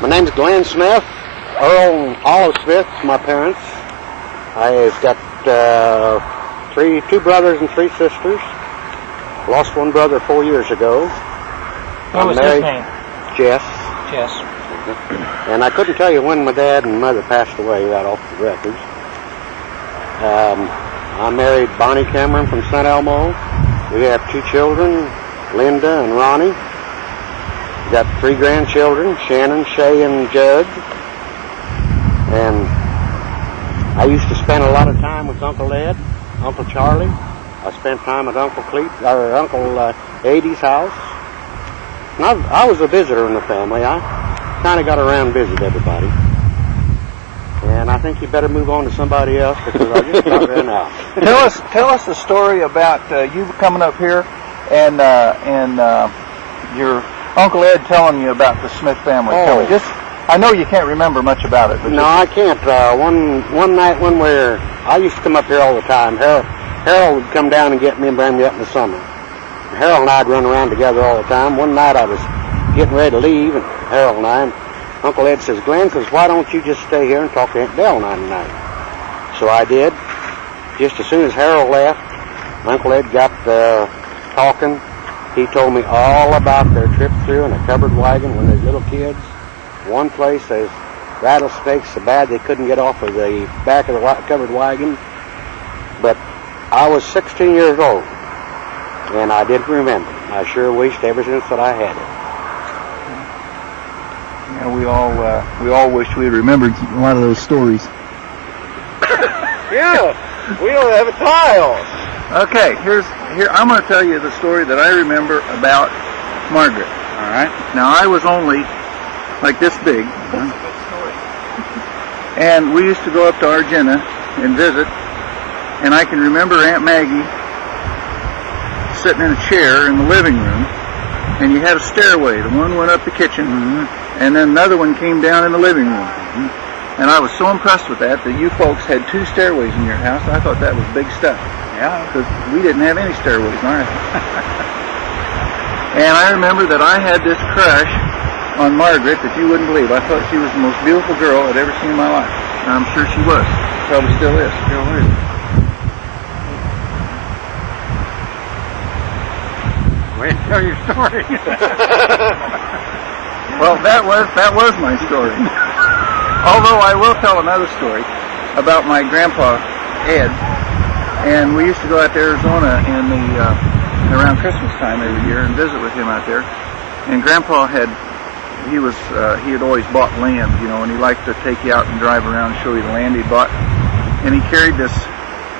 My name's Glenn Smith. Earl and Olive Smith, my parents. I've got two brothers and 3 sisters. Lost one brother 4 years ago. What was his name? Jess. Jess. And I couldn't tell you when my dad and mother passed away right off the records. I married Bonnie Cameron from St. Elmo. We have 2 children, Linda and Ronnie. We got 3 grandchildren, Shannon, Shay, and Judd. And I used to spend a lot of time with Uncle Ed, Uncle Charlie. I spent time at Uncle Eddie's house. And I was a visitor in the family. I kind of got around and visited everybody. And I think you better move on to somebody else because I just got ran out. Tell us the story about you coming up here and your Uncle Ed telling you about the Smith family. Oh. I know you can't remember much about it. But no, I can't. One night when I used to come up here all the time. Harold would come down and get me and bring me up in the summer. Harold and I'd run around together all the time. One night I was getting ready to leave, and Harold and I, and Uncle Ed says, Glenn says, why don't you just stay here and talk to Aunt Dell tonight? So I did. Just as soon as Harold left, Uncle Ed got talking. He told me all about their trip through in a covered wagon when they were little kids. One place there's rattlesnakes so bad they couldn't get off of the back of the covered wagon. But I was 16 years old, and I didn't remember. I sure wished ever since that I had it. Yeah, we all wish we had remembered a lot of those stories. Yeah, we don't have a tile. Okay, here I'm going to tell you the story that I remember about Margaret. All right. Now I was only like this big, and we used to go up to Argenta and visit. And I can remember Aunt Maggie sitting in a chair in the living room, and you had a stairway. The one went up the kitchen, and then another one came down in the living room. And I was so impressed with that you folks had 2 stairways in your house. I thought that was big stuff. Yeah, because we didn't have any stairways in our house. And I remember that I had this crush on Margaret that you wouldn't believe. I thought she was the most beautiful girl I'd ever seen in my life. And I'm sure she was. Probably still is. Still is. Way to tell your story. Well, that was my story. Although I will tell another story about my grandpa Ed, and we used to go out to Arizona around Christmas time every year and visit with him out there. And Grandpa had always bought land, and he liked to take you out and drive around and show you the land he bought. And he carried this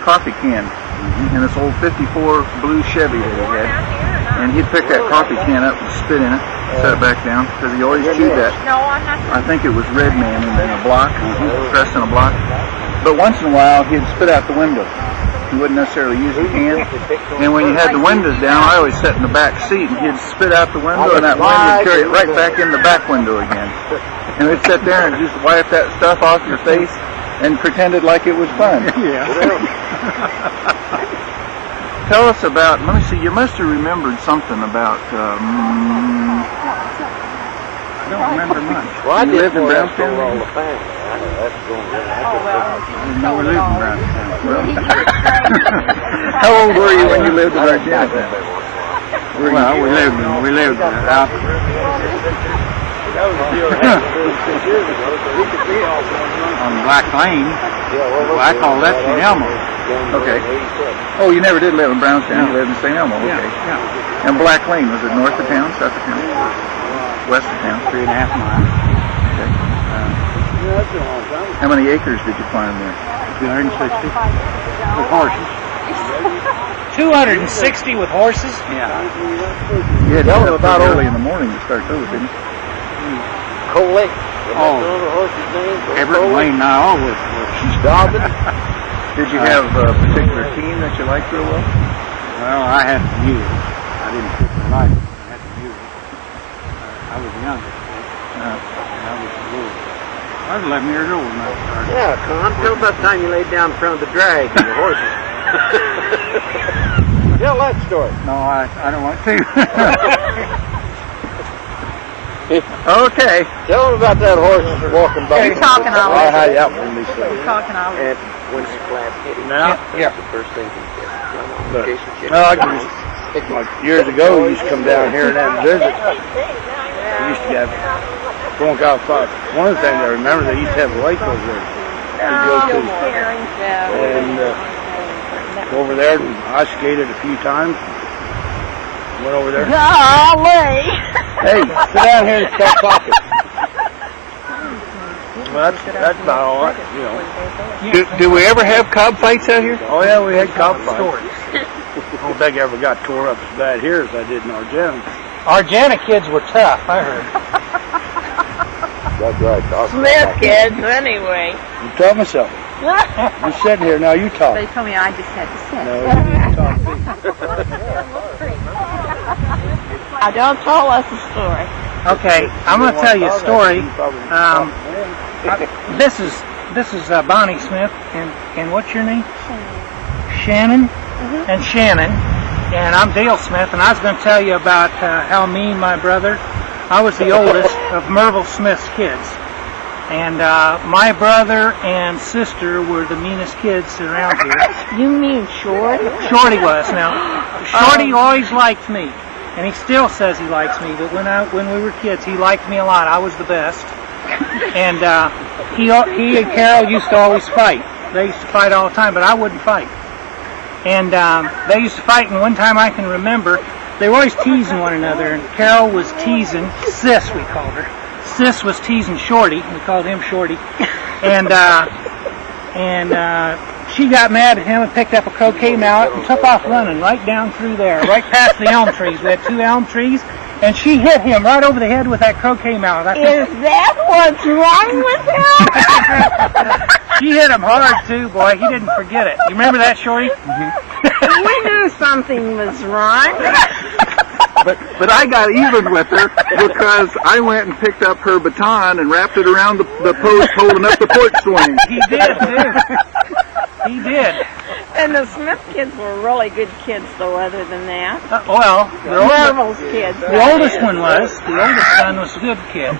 coffee can and this old 54 blue Chevy that he had. And he'd pick that coffee can up and spit in it, set it back down, because he always chewed that. I think it was Red Man in a block, pressed in a block. But once in a while, he'd spit out the window. He wouldn't necessarily use the can. And when you had the windows down, I always sat in the back seat, and he'd spit out the window, and that wind would carry it right back in the back window again. And we'd sit there and just wipe that stuff off your face and pretended like it was fun. Yeah. Tell us about, let me see, you must have remembered something about, I don't remember much. Well, you lived in Brownstown? All the family. No, we lived in Brownstown. Well, how old were you when you lived in Argenta? Well, we lived out on Black Lane. Well, I call that St. Elmo. Okay. Oh, you never did live in Brownstown. You lived in St. Elmo. Okay. Yeah. And Black Lane, was it north of town, south of town? West of town? 3.5 miles. Okay. How many acres did you farm there? 260 with horses. 260 with horses? Yeah. You had to get up about early in the morning to start those, didn't you? Cold Lake. Oh. Everett Lane now with Dobbin. Did you have a particular team that you liked real well? Well, I had the mules. I didn't particularly like them. I had the mules. I was the youngest. And I was the little. I was 11 years old when I started. Yeah, Con, tell about the time you laid down in front of the drag and the horses. Tell that story. No, I don't want to. Okay. Tell them about that horse walking by. You're talking all I over. had out from me. You're talking all over. And when the plant hit him, Now, that's the first thing he said. But, In case you check. like years ago, we used to come down here and have visit. We used to have drunk out fight. One of the things I remember, they used to have a lake over there. We'd go to, and go over there, and I skated a few times. Went over there. Golly! Hey, sit down here and stop talking. Well, that's about all right, you know. Do we ever have cob fights out here? Oh yeah, we had cob fights. I don't think I ever got tore up as bad here as I did in Argenta. Argenta kids were tough, I heard. That's right, Doc. Smith kids, anyway. You taught me something. You're sitting here now. You talk. They told me I just had to sit. No, you talk too. Don't tell us a story. Okay, I'm going to tell you a story. This is Bonnie Smith, and what's your name? Shannon. And Shannon, and I'm Dale Smith, and I was going to tell you about how me and my brother, I was the oldest of Merville Smith's kids, and my brother and sister were the meanest kids around here. You mean Short? Shorty was. Now, Shorty always liked me, and he still says he likes me, but when we were kids, he liked me a lot. I was the best. And he and Carol used to always fight. They used to fight all the time, but I wouldn't fight. And they used to fight, and one time I can remember, they were always teasing one another, and Carol was teasing Sis, we called her. Sis was teasing Shorty, we called him Shorty. And she got mad at him and picked up a croquet mallet and took off running right down through there, right past the elm trees. We had 2 elm trees, and she hit him right over the head with that croquet mallet. Is that what's wrong with him? She hit him hard too, boy. He didn't forget it. You remember that, Shorty? We knew something was wrong. But I got even with her because I went and picked up her baton and wrapped it around the post holding up the porch swing. He did too. He did. And the Smith kids were really good kids, though, other than that. Well, Marvel's kids. the oldest one was. The oldest son was a good kid.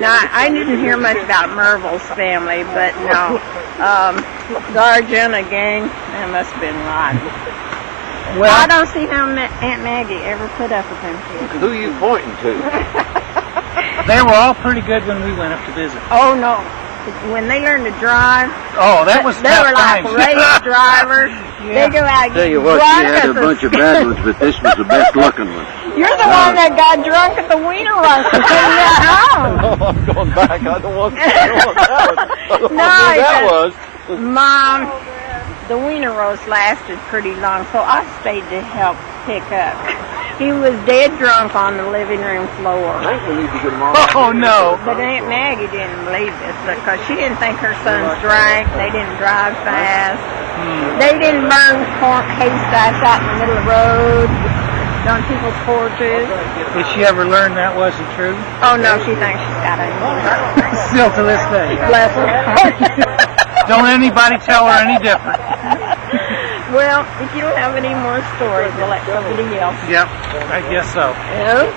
Now, I didn't hear much about Merville's family, but no. The Argenta gang, that must have been rotten. I Well, don't see how Aunt Maggie ever put up with them kids. Who are you pointing to? they were all pretty good when we went up to visit. Oh, no. When they learned to drive, Oh, that was they tough were like times. race drivers. Yeah. They go out and Tell you get what, drunk she had at a the... bunch of bad ones, but this was the best looking one. You're the one that got drunk at the wiener roast and came down home. I'm going back. I don't want that one. No, that was. Mom, the wiener roast lasted pretty long, so I stayed to help pick up. He was dead drunk on the living room floor. I think we need to get them all. Oh, no. But Aunt Maggie didn't believe this because she didn't think her sons drank. They didn't drive fast. They didn't burn haystacks out in the middle of the road on people's porches. Did she ever learn that wasn't true? Oh, no, she thinks she's got it. Still to this day. Bless her. Don't anybody tell her any different. Well, if you don't have any more stories, we'll let somebody else. Yep, I guess so. Yeah?